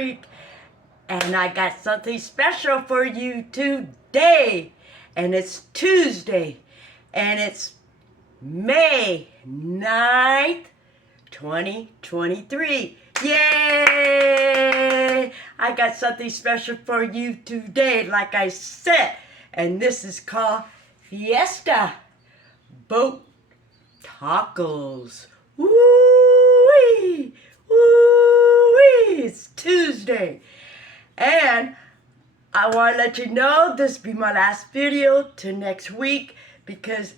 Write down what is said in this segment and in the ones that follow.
week. And I got something special for you today. And it's Tuesday. And it's May 9th, 2023. Yay! I got something special for you today, like I said. And this is called Fiesta Boat Tacos. Woo-wee! Woo-wee! It's Tuesday. And I want to let you know this will be my last video till next week, because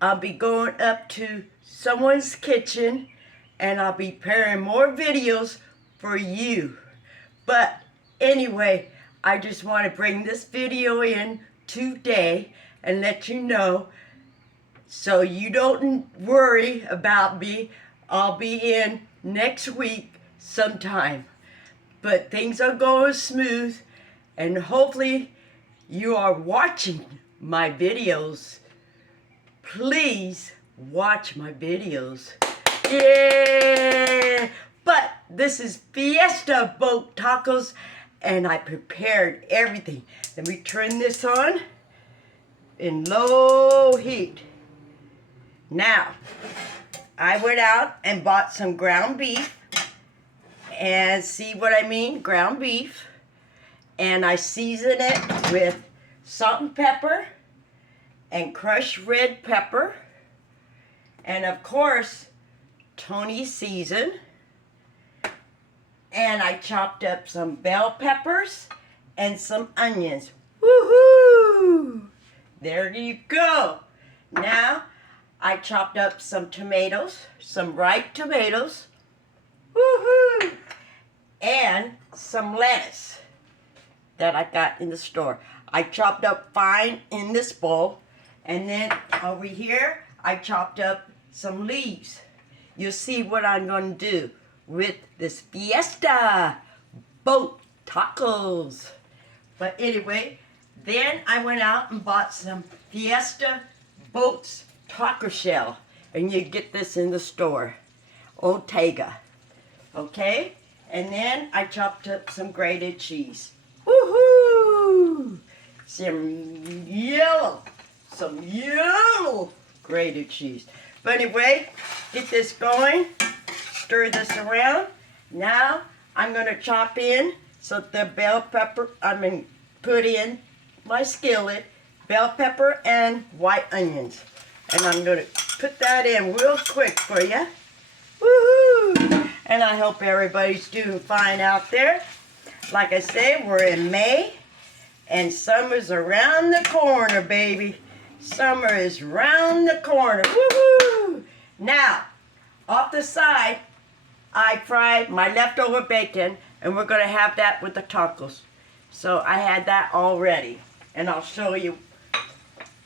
I'll be going up to someone's kitchen and I'll be preparing more videos for you. But anyway, I just want to bring this video in today and let you know, so you don't worry about me. I'll be in next week sometime. But things are going smooth, and hopefully you are watching my videos. Please watch my videos. Yeah! But this is Fiesta Boat Tacos, and I prepared everything. Let me turn this on in low heat. Now, I went out and bought some ground beef. And see what I mean? Ground beef. And I season it with salt and pepper and crushed red pepper. And of course, Tony season. And I chopped up some bell peppers and some onions. Woohoo! There you go. Now, I chopped up some tomatoes, some ripe tomatoes. Woohoo! And some lettuce that I got in the store. I chopped up fine in this bowl. And then over here, I chopped up some leaves. You'll see what I'm going to do with this Fiesta Boat Tacos. But anyway, then I went out and bought some Fiesta Boats taco shell. And you get this in the store. Ortega. Okay? And then I chopped up some grated cheese. Woohoo! Some yellow grated cheese. But anyway, get this going. Stir this around. Now I'm going to chop in the bell pepper. Put in my skillet, bell pepper and white onions. And I'm going to put that in real quick for you. Woohoo! And I hope everybody's doing fine out there. Like I say, we're in May, and summer's around the corner, baby. Summer is round the corner. Woohoo! Now, off the side, I fried my leftover bacon, and we're going to have that with the tacos. So I had that all ready, and I'll show you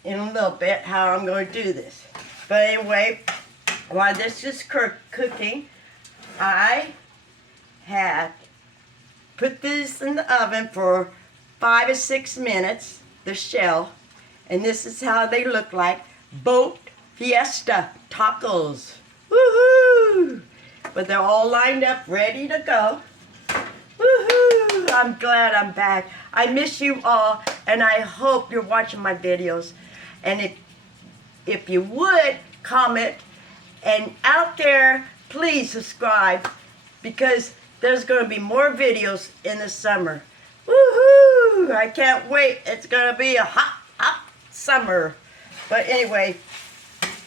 in a little bit how I'm going to do this. But anyway, while this is cooking, I had put this in the oven for 5 or 6 minutes, the shell, and this is how they look like. Boat Fiesta Tacos. Woohoo! But they're all lined up, ready to go. Woohoo! I'm glad I'm back. I miss you all, and I hope you're watching my videos. And if you would, comment, and out there, please subscribe, because there's going to be more videos in the summer. Woohoo! I can't wait. It's going to be a hot, hot summer. But anyway,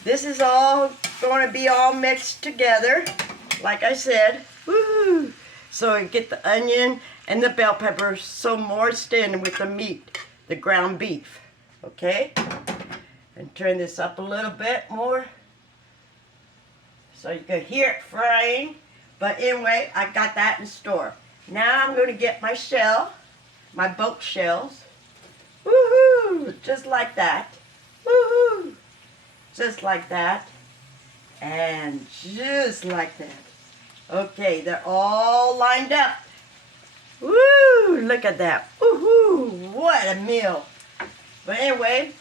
this is all going to be all mixed together, like I said. Woohoo! So I get the onion and the bell pepper so moist in with the meat, the ground beef. Okay? And turn this up a little bit more, so you can hear it frying. But anyway, I got that in store. Now I'm going to get my shell, my boat shells. Woohoo! Just like that. Woohoo! Just like that. And just like that. Okay, they're all lined up. Woo! Look at that. Woohoo! What a meal. But anyway,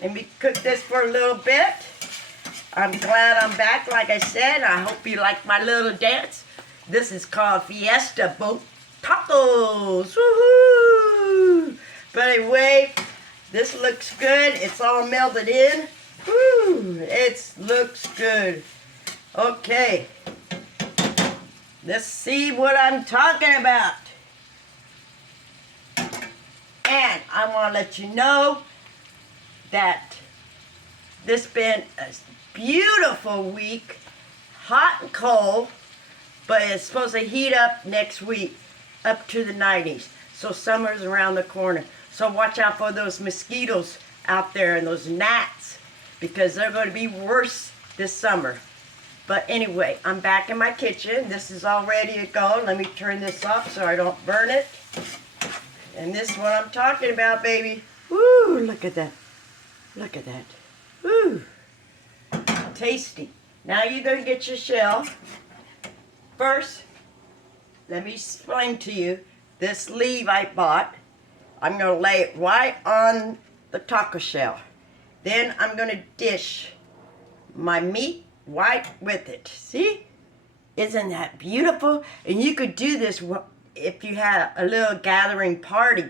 let me cook this for a little bit. I'm glad I'm back, like I said. I hope you like my little dance. This is called Fiesta Boat tacos. Woohoo! But anyway, this looks good. It's all melted in. Woo! It looks good. Okay. Let's see what I'm talking about. And I want to let you know that this been a beautiful week. Hot and cold. But it's supposed to heat up next week, up to the 90s. So summer's around the corner. So watch out for those mosquitoes out there and those gnats, because they're going to be worse this summer. But anyway, I'm back in my kitchen. This is all ready to go. Let me turn this off so I don't burn it. And this is what I'm talking about, baby. Woo, look at that. Look at that. Woo. Tasty. Now you're going to get your shell. First, let me explain to you this leaf I bought. I'm going to lay it right on the taco shell. Then I'm going to dish my meat right with it. See? Isn't that beautiful? And you could do this if you had a little gathering party.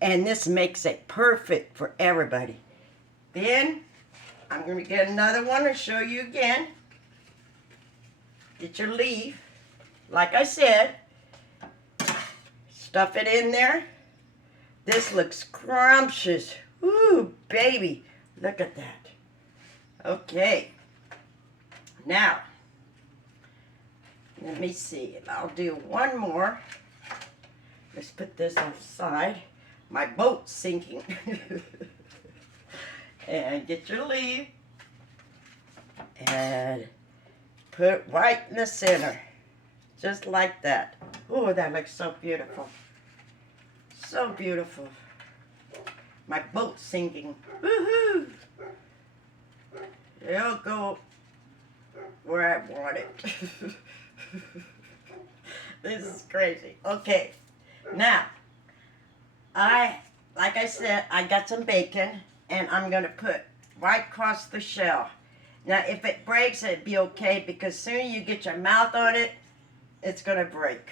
And this makes it perfect for everybody. Then I'm going to get another one and show you again. Get your leaf, like I said, stuff it in there. This looks scrumptious. Ooh, baby, look at that. Okay, now, let me see. I'll do one more. Let's put this on the side. My boat's sinking. And get your leaf. And put it right in the center, just like that. Oh, that looks so beautiful. So beautiful. My boat's sinking. Woohoo! It'll go where I want it. This is crazy. Okay, now, like I said, I got some bacon, and I'm going to put right across the shell. Now, if it breaks, it'd be okay, because soon you get your mouth on it, it's going to break.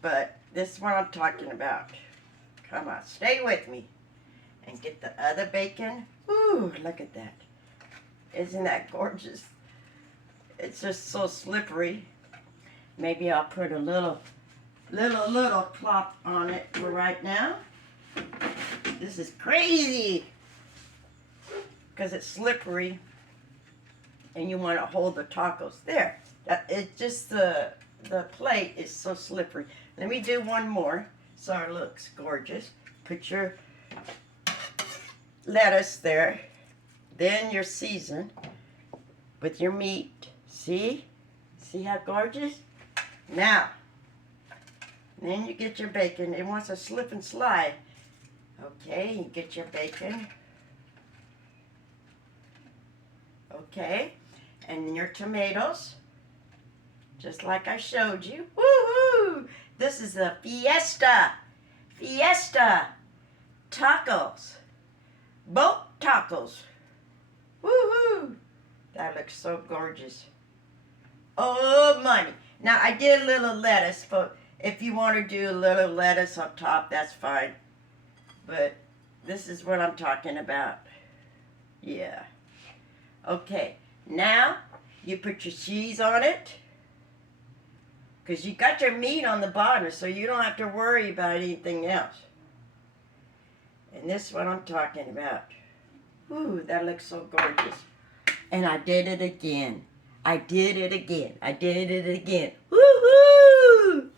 But this is what I'm talking about. Come on, stay with me. And get the other bacon. Ooh, look at that. Isn't that gorgeous? It's just so slippery. Maybe I'll put a little plop on it for right now. This is crazy, because it's slippery. And you want to hold the tacos there. It's just the plate is so slippery. Let me do one more so it looks gorgeous. Put your lettuce there. Then your season with your meat. See? See how gorgeous? Now, then you get your bacon. It wants to slip and slide. Okay, you get your bacon. Okay, and your tomatoes, just like I showed you. Woohoo! This is the Fiesta tacos, boat tacos. Woohoo! That looks so gorgeous. Oh, money. Now, I did a little lettuce, but if you want to do a little lettuce on top, that's fine. But this is what I'm talking about. Yeah. Okay, now you put your cheese on it, because you got your meat on the bottom, so you don't have to worry about anything else. And this is what I'm talking about. Ooh, that looks so gorgeous. And I did it again. I did it again. I did it again. Woohoo!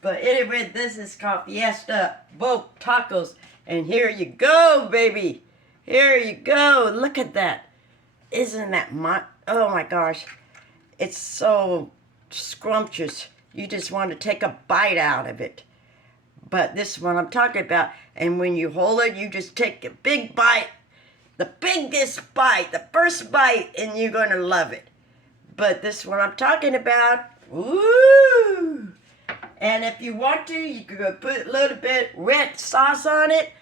But anyway, this is called Fiesta Boat Tacos. And here you go, baby. Here you go. Look at that. Isn't that oh my gosh. It's so scrumptious. You just want to take a bite out of it. But this is what I'm talking about. And when you hold it, you just take a big bite. The biggest bite. The first bite. And you're going to love it. But this is what I'm talking about. Woo! And if you want to, you could put a little bit red sauce on it.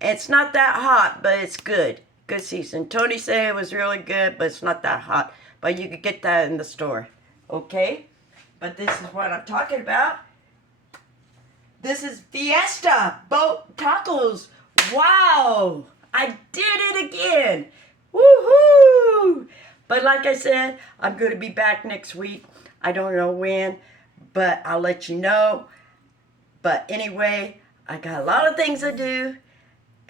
It's not that hot, but it's good. Good season. Tony said it was really good, but it's not that hot. But you could get that in the store. Okay? But this is what I'm talking about. This is Fiesta boat tacos. Wow, I did it again. Woohoo! But like I said, I'm going to be back next week. I don't know when, but I'll let you know. But anyway, I got a lot of things to do,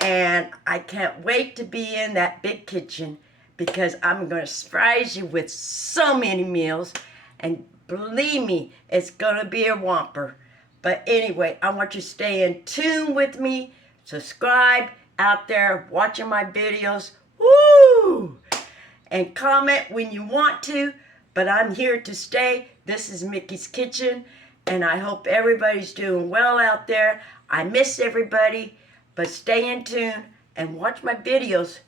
and I can't wait to be in that big kitchen because I'm going to surprise you with so many meals, and believe me, it's going to be a whopper. But anyway, I want you to stay in tune with me. Subscribe out there watching my videos. Woo! And comment when you want to. But I'm here to stay. This is Mickey's Kitchen. And I hope everybody's doing well out there. I miss everybody. But stay in tune and watch my videos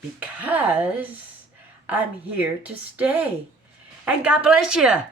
because I'm here to stay. And God bless you.